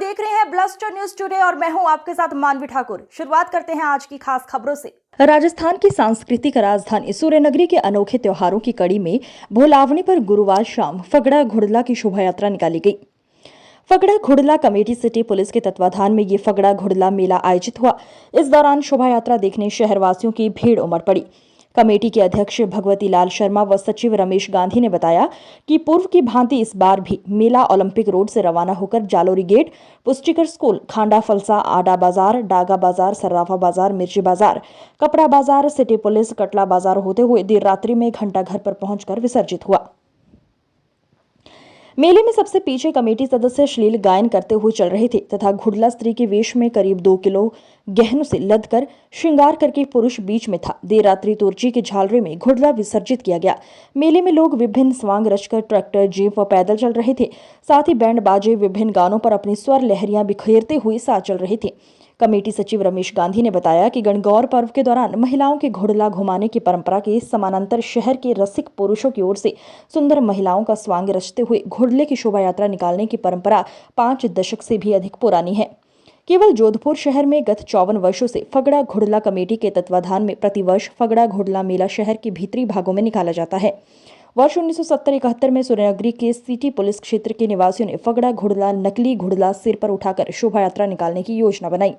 देख रहे हैं ब्लस्टर न्यूज टुडे और मैं हूं आपके साथ मानवी ठाकुर। शुरुआत करते हैं आज की खास खबरों से। राजस्थान की सांस्कृतिक राजधानी सूर्यनगरी के अनोखे त्योहारों की कड़ी में भोलावनी पर गुरुवार शाम फगड़ा घुड़ला की शोभा यात्रा निकाली गई। फगड़ा घुड़ला कमेटी सिटी पुलिस के तत्वाधान में ये फगड़ा घुड़ला मेला आयोजित हुआ। इस दौरान शोभा यात्रा देखने शहरवासियों की भीड़ उमड़ पड़ी। कमेटी के अध्यक्ष भगवती लाल शर्मा व सचिव रमेश गांधी ने बताया कि पूर्व की भांति इस बार भी मेला ओलंपिक रोड से रवाना होकर जालोरी गेट, पुष्टिकर स्कूल, खांडा फलसा, आडा बाजार, डागा बाजार, सर्राफा बाजार, मिर्ची बाजार, कपड़ा बाजार, सिटी पुलिस, कटला बाजार होते हुए देर रात्रि में घंटाघर पर पहुंचकर विसर्जित हुआ। मेले में सबसे पीछे कमेटी सदस्य अश्लील गायन करते हुए चल रहे थे तथा घुड़ला स्त्री के वेश में करीब 2 किलो गहनों से लद कर श्रृंगार करके पुरुष बीच में था। देर रात्रि तोरची के झालरे में घुड़ला विसर्जित किया गया। मेले में लोग विभिन्न स्वांग रचकर ट्रैक्टर, जीप व पैदल चल रहे थे। साथ ही बैंड बाजे विभिन्न गानों पर अपनी स्वर लहरियां बिखेरते हुए साथ चल रहे थे। कमेटी सचिव रमेश गांधी ने बताया कि गणगौर पर्व के दौरान महिलाओं के घुड़ला घुमाने की परंपरा के समानांतर शहर के रसिक पुरुषों की ओर से सुंदर महिलाओं का स्वांग रचते हुए घुड़ले की शोभा यात्रा निकालने की परंपरा 5 दशक से भी अधिक पुरानी है। केवल जोधपुर शहर में गत 54 वर्षों से फगड़ा घुड़ला कमेटी के तत्वाधान में प्रतिवर्ष फगड़ा घुड़ला मेला शहर के भीतरी भागों में निकाला जाता है। वर्ष 1970-71 में सूर्यनगरी के सिटी पुलिस क्षेत्र के निवासियों ने फगड़ा घुड़ला नकली घुड़ला सिर पर उठाकर शोभा यात्रा निकालने की योजना बनाई।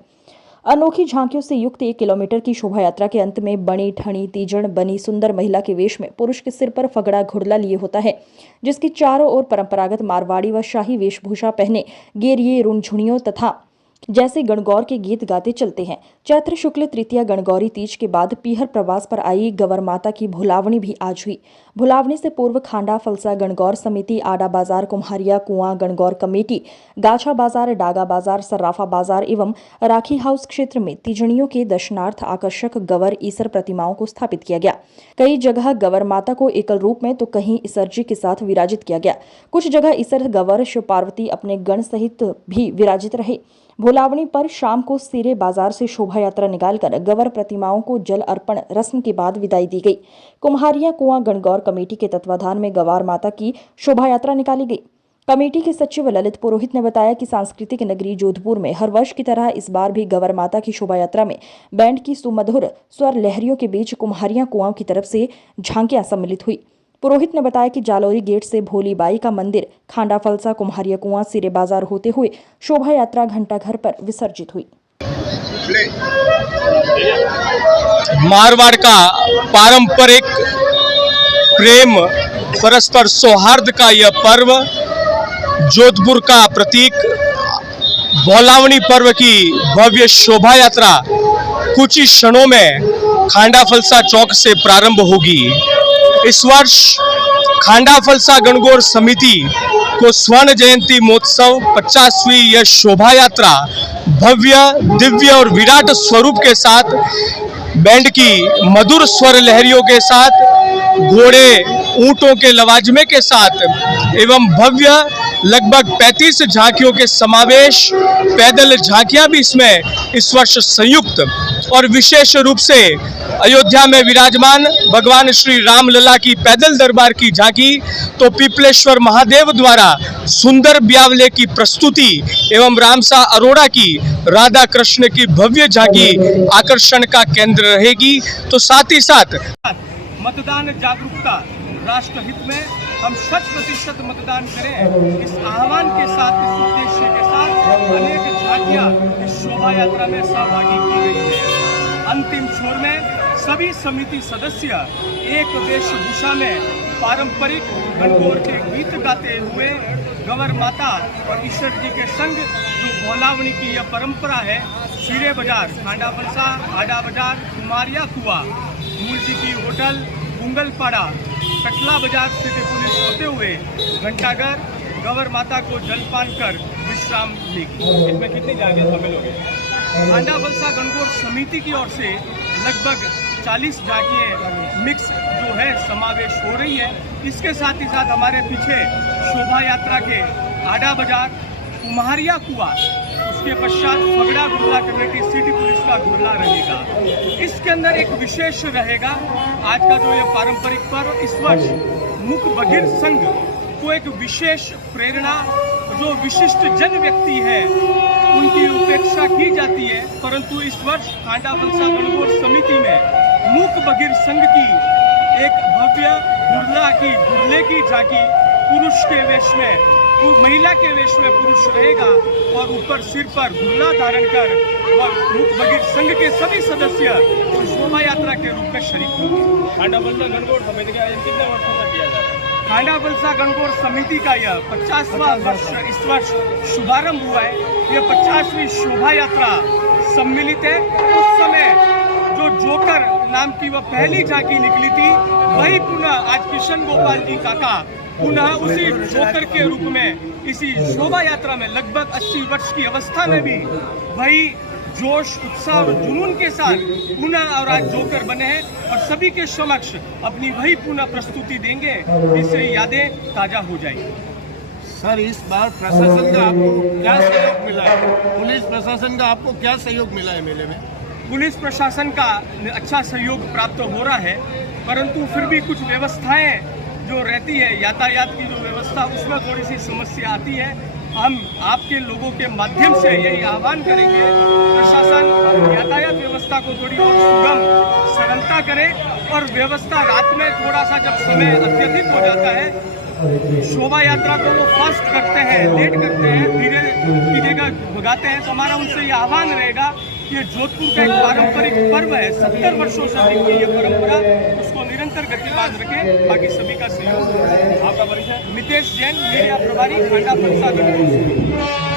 अनोखी झांकियों से युक्त 1 किलोमीटर की शोभा यात्रा के अंत में बनी ठणी तीजड़ बनी सुंदर महिला के वेश में पुरुष के सिर पर फगड़ा घुड़ला लिए होता है, जिसकी चारों ओर परंपरागत मारवाड़ी व शाही वेशभूषा पहने गेरिये, रुनझुनियों तथा जैसे गणगौर के गीत गाते चलते हैं। चैत्र शुक्ल तृतीया गणगौरी तीज के बाद पीहर प्रवास पर आई गवर माता की भुलावनी भी आज हुई। भुलावनी से पूर्व खांडा फलसा गणगौर समिति, आडा बाजार, कुम्हारिया कुआं गणगौर कमेटी, गाछा बाजार, डागा बाजार, सर्राफा बाजार एवं राखी हाउस क्षेत्र में तीजड़ियों के दर्शनार्थ आकर्षक गवर ईसर प्रतिमाओं को स्थापित किया गया। कई जगह गवर माता को एकल रूप में तो कहीं ईसरजी के साथ विराजित किया गया। कुछ जगह ईसर गवर शिव पार्वती अपने गण सहित भी विराजित रहे। भोलावनी पर शाम को सीरे बाजार से शोभा यात्रा निकालकर गवर प्रतिमाओं को जल अर्पण रस्म के बाद विदाई दी गई। कुम्हारिया कुआं गणगौर कमेटी के तत्वाधान में गवार माता की शोभा यात्रा निकाली गई। कमेटी के सचिव ललित पुरोहित ने बताया कि सांस्कृतिक नगरी जोधपुर में हर वर्ष की तरह इस बार भी गवर माता की शोभा यात्रा में बैंड की सुमधुर स्वर लहरियों के बीच कुम्हारिया कुआं की तरफ से झांकियां सम्मिलित हुई। पुरोहित ने बताया कि जालोरी गेट से भोलीबाई का मंदिर, खांडा फलसा, कुम्हारिया कुआं, सिरे बाजार होते हुए शोभा यात्रा घंटाघर पर विसर्जित हुई। मारवाड़ का पारंपरिक प्रेम, परस्पर सौहार्द का यह पर्व, जोधपुर का प्रतीक भोलावनी पर्व की भव्य शोभा यात्रा कुछ ही क्षणों में खांडा फलसा चौक से प्रारंभ होगी। इस वर्ष खांडा फलसा गणगौर समिति को स्वर्ण जयंती महोत्सव 50वीं यह शोभा यात्रा भव्य, दिव्य और विराट स्वरूप के साथ, बैंड की मधुर स्वर लहरियों के साथ, घोड़े ऊंटों के लवाजमे के साथ एवं भव्य लगभग 35 झांकियों के समावेश, पैदल झांकियां भी इसमें इस वर्ष संयुक्त और विशेष रूप से अयोध्या में विराजमान भगवान श्री राम लला की पैदल दरबार की झांकी, तो पीपलेश्वर महादेव द्वारा सुंदर ब्यावले की प्रस्तुति एवं रामसा अरोड़ा की राधा कृष्ण की भव्य झांकी आकर्षण का केंद्र रहेगी। तो साथ ही साथ मतदान जागरूकता, राष्ट्रहित में हम 100% मतदान करें, इस आह्वान के साथ, इस उद्देश्य के साथ अनेक झांकियां इस शोभा यात्रा में सहभागी की गई है। अंतिम छोर में सभी समिति सदस्य एक वेशभूषा में पारंपरिक गणगौर के गीत गाते हुए गवर माता और ईश्वर जी के संग जो भोलावनी की यह परंपरा है, सीरे बाजार, खांडा फलसा, आडा बाजार, कुमारिया कुआं, मूलजी की होटल, कुंगलपाड़ा, कटला बाजार सिटी पुलिस होते हुए घंटाघर गवर माता को जलपान कर विश्राम लेगी। इसमें कितनी झांकियां शामिल होगी? खांडा फलसा गणगौर समिति की ओर से लगभग 40 झांकियां मिक्स जो है समावेश हो रही है। इसके साथ ही साथ हमारे पीछे शोभा यात्रा के आडा बाजार, कुम्हारिया कुआं, उसके पश्चात फगड़ा घुड़ला कमेटी सिटी पुलिस का घुड़ला रहेगा। इसके अंदर एक विशेष रहेगा, आज का जो ये पारंपरिक पर्व, इस वर्ष मुख बधिर संघ को एक विशेष प्रेरणा जो विशिष्ट जन व्यक्ति है उनकी उपेक्षा की जाती है, परंतु इस वर्ष खांडा वलसा गणगौर समिति में मूक बधिर संघ की एक भव्य घुड़ले की झांकी पुरुष के वेश में, महिला के वेश में पुरुष रहेगा और ऊपर सिर पर घुड़ला धारण कर और मूक बधिर संघ के सभी सदस्य शोभा यात्रा के रूप में शरीक होंगे। खांडा वलसा गणगौर समिति का आयोजन कितने वर्षों तक किया जा रहा है? खांडा वलसा गणगौर समिति का यह 50वां वर्ष इस वर्ष शुभारंभ हुआ है। यह 50वीं शोभा यात्रा सम्मिलित है। उस समय जो जोकर नाम की वह पहली झांकी निकली थी, वही पुनः आज किशन गोपाल जी काका पुनः उसी जोकर के रूप में इसी शोभा यात्रा में लगभग 80 वर्ष की अवस्था में भी वही जोश, उत्साह और जुनून के साथ पुनः और आज जोकर बने हैं और सभी के समक्ष अपनी वही पुनः प्रस्तुति देंगे, जिससे यादें ताजा हो जाएंगी। सर, इस बार प्रशासन का आपको क्या सहयोग मिला है? पुलिस प्रशासन का आपको क्या सहयोग मिला है मेले में? पुलिस प्रशासन का अच्छा सहयोग प्राप्त हो रहा है, परंतु फिर भी कुछ व्यवस्थाएं जो रहती है, यातायात की जो व्यवस्था, उसमें थोड़ी सी समस्या आती है। हम आपके लोगों के माध्यम से यही आह्वान करेंगे, प्रशासन यातायात व्यवस्था को थोड़ी और सुगम सरलता करे और व्यवस्था रात में थोड़ा सा जब समय अत्यधिक हो जाता है, शोभा यात्रा को वो फास्ट करते हैं, लेट करते हैं, धीरे धीरे भगाते हैं। तो हमारा उनसे ये आह्वान रहेगा कि ये जोधपुर का एक पारंपरिक पर्व है, 70 वर्षों से अधिक हुई ये परंपरा, उसको निरंतर गतिमान रखें। बाकी सभी का सहयोग। आपका परिचय? मितेश जैन, मीडिया प्रभारी, खांडा वलसा गणगौर।